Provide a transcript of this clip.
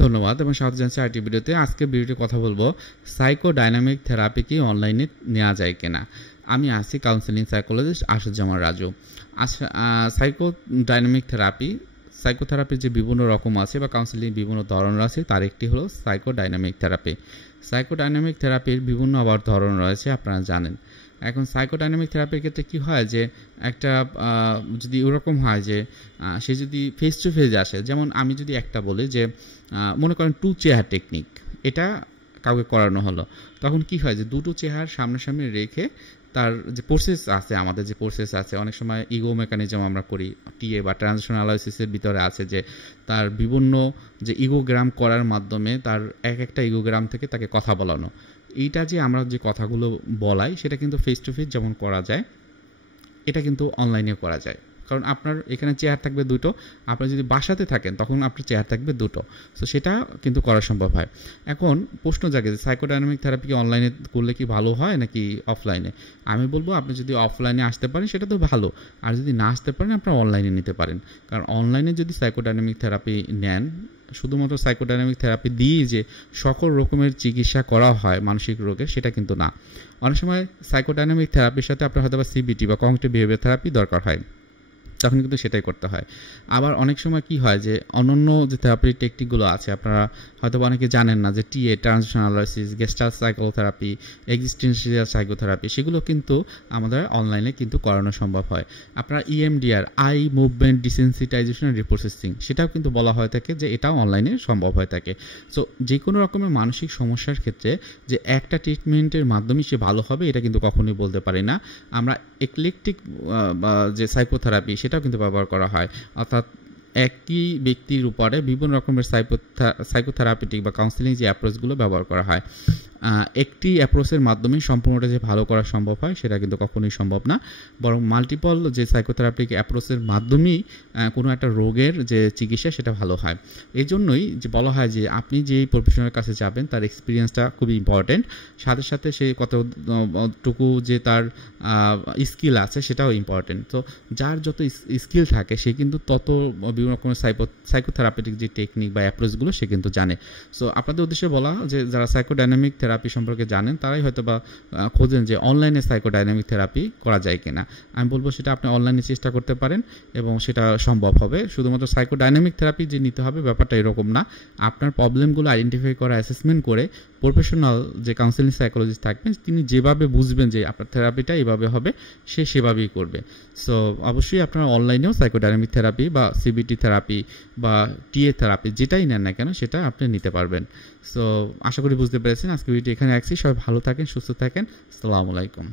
ধন্যবাদ এবং স্বাগত জানাচ্ছি আরেকটি ভিডিওতে। আজকে ভিডিওতে কথা বলবো সাইকোডাইনামিক থেরাপি কি অনলাইনে নেওয়া যায় কিনা। আমি আছি কাউন্সেলিং সাইকোলজিস্ট আশুজ্জামান রাজু। সাইকোডাইনামিক সাইকোথেরাপির যে বিভিন্ন রকম আছে বা কাউন্সেলিং বিভিন্ন ধরন আছে, তার একটি হলো সাইকোডাইনামিক থেরাপি। সাইকোডাইনামিক থেরাপির বিভিন্ন আবার ধরন রয়েছে, আপনারা জানেন। এখন সাইকোডাইনামিক থেরাপির ক্ষেত্রে কী হয় যে একটা যদি ওরকম হয় যে সে যদি ফেস টু ফেস আসে, যেমন আমি যদি একটা বলি যে মনে করেন 2 চেয়ার টেকনিক, এটা কাউকে করানো হলো, তখন কি হয় যে দুটো চেয়ার সামনাসামনি রেখে তার যে প্রসেস আছে, আমাদের যে প্রসেস আছে, অনেক সময় ইগো মেকানিজম আমরা করি, টিএ বা ট্রানজিশন অ্যানালাইসিসের ভিতরে আছে যে তার বিভিন্ন যে ইগোগ্রাম করার মাধ্যমে তার একটা ইগোগ্রাম থেকে তাকে কথা বলানো। এইটা যে আমরা যে কথাগুলো বলাই সেটা কিন্তু ফেস টু ফেস যেমন করা যায়, এটা কিন্তু অনলাইনেও করা যায়। কারণ আপনার এখানে চেয়ার থাকবে দুটো, আপনি যদি বাসাতে থাকেন তখন আপনার চেয়ার থাকবে দুটো, সো সেটা কিন্তু করা সম্ভব হয়। এখন প্রশ্ন জাগে যে সাইকোডাইনামিক থেরাপি কি অনলাইনে করলে কি ভালো হয় নাকি অফলাইনে? আমি বলবো আপনি যদি অফলাইনে আসতে পারেন সেটা তো ভালো, আর যদি না আসতে পারেন আপনারা অনলাইনে নিতে পারেন। কারণ অনলাইনে যদি সাইকোডাইনামিক থেরাপি নেন, শুধুমাত্র সাইকোডাইনামিক থেরাপি দিয়েই যে সকল রকমের চিকিৎসা করা হয় মানসিক রোগের, সেটা কিন্তু না। অনেক সময় সাইকোডাইনামিক থেরাপির সাথে আপনার হয়তো বা সিবিটি বা কগনিটিভ বিহেভিয়ার থেরাপি দরকার হয়, তখন কিন্তু সেটাই করতে হয়। আবার অনেক সময় কি হয় যে অনন্য যে থেরাপির টেকনিকগুলো আছে, আপনারা হয়তো অনেকে জানেন না যে TA transition analysis, gestalt psychotherapy, existential psychotherapy, সেগুলো কিন্তু আমাদের অনলাইনে কিন্তু করানো সম্ভব হয়। আপনারা EMDR, eye movement desensitisation and reprocessing, সেটাও কিন্তু বলা হয়ে থাকে যে এটাও অনলাইনে সম্ভব হয়ে থাকে। সো যে কোনো রকমের মানসিক সমস্যার ক্ষেত্রে যে একটা ট্রিটমেন্টের মাধ্যমে সে ভালো হবে এটা কিন্তু কখনোই বলতে পারি না। আমরা একলেকটিক যে সাইকোথেরাপি সেটাও কিন্তু ব্যবহার করা হয়, অর্থাৎ একই ব্যক্তির উপরে বিভিন্ন রকমের সাইকোথেরাপিটিক বা কাউন্সিলিং যে অ্যাপ্রোচগুলো ব্যবহার করা হয়। একটি অ্যাপ্রোচের মাধ্যমে সম্পূর্ণটা যে ভালো করা সম্ভব হয় সেটা কিন্তু কখনোই সম্ভব না, বরং মাল্টিপল যে সাইকোথেরাপিক অ্যাপ্রোচের মাধ্যমেই কোনো একটা রোগের যে চিকিৎসা সেটা ভালো হয়। এই জন্যই যে বলা হয় যে আপনি যেই প্রফেশনের কাছে যাবেন তার এক্সপিরিয়েন্সটা খুবই ইম্পর্টেন্ট, সাথে সাথে সে কতটুকু যে তার স্কিল আছে সেটাও ইম্পর্টেন্ট। তো যার যত স্কিল থাকে সে কিন্তু তত বিভিন্ন রকমের সাইকোথেরাপিটিক যে টেকনিক বা অ্যাপ্রোচগুলো সে কিন্তু জানে। সো আপনাদের উদ্দেশ্যে বলা যে যারা সাইকোডাইনামিক থেরাপি সম্পর্কে জানেন তারাই হয়তো বা খোঁজেন যে অনলাইনে সাইকোডাইনামিক থেরাপি করা যায় কিনা। আমি বলবো সেটা আপনি অনলাইনে চেষ্টা করতে পারেন এবং সেটা সম্ভব হবে। শুধুমাত্র সাইকোডাইনামিক থেরাপি যে নিতে হবে ব্যাপারটা এরকম না। আপনার প্রবলেমগুলো আইডেন্টিফাই করা, অ্যাসেসমেন্ট করে প্রফেশনাল যে কাউন্সেলিং সাইকোলজিস্ট থাকবেন তিনি যেভাবে বুঝবেন যে আপনার থেরাপিটা এইভাবে হবে, সে সেভাবেই করবে। সো অবশ্যই আপনারা অনলাইনেও সাইকোডাইনামিক থেরাপি বা সিবিটি থেরাপি বা টিএ থেরাপি যেটাই নেন না কেন সেটা আপনি নিতে পারবেন। সো আশা করি বুঝতে পেরেছেন। আজকে ভিডিওটি এখানে রাখছি। সবাই ভালো থাকেন, সুস্থ থাকেন। আসসালামু আলাইকুম।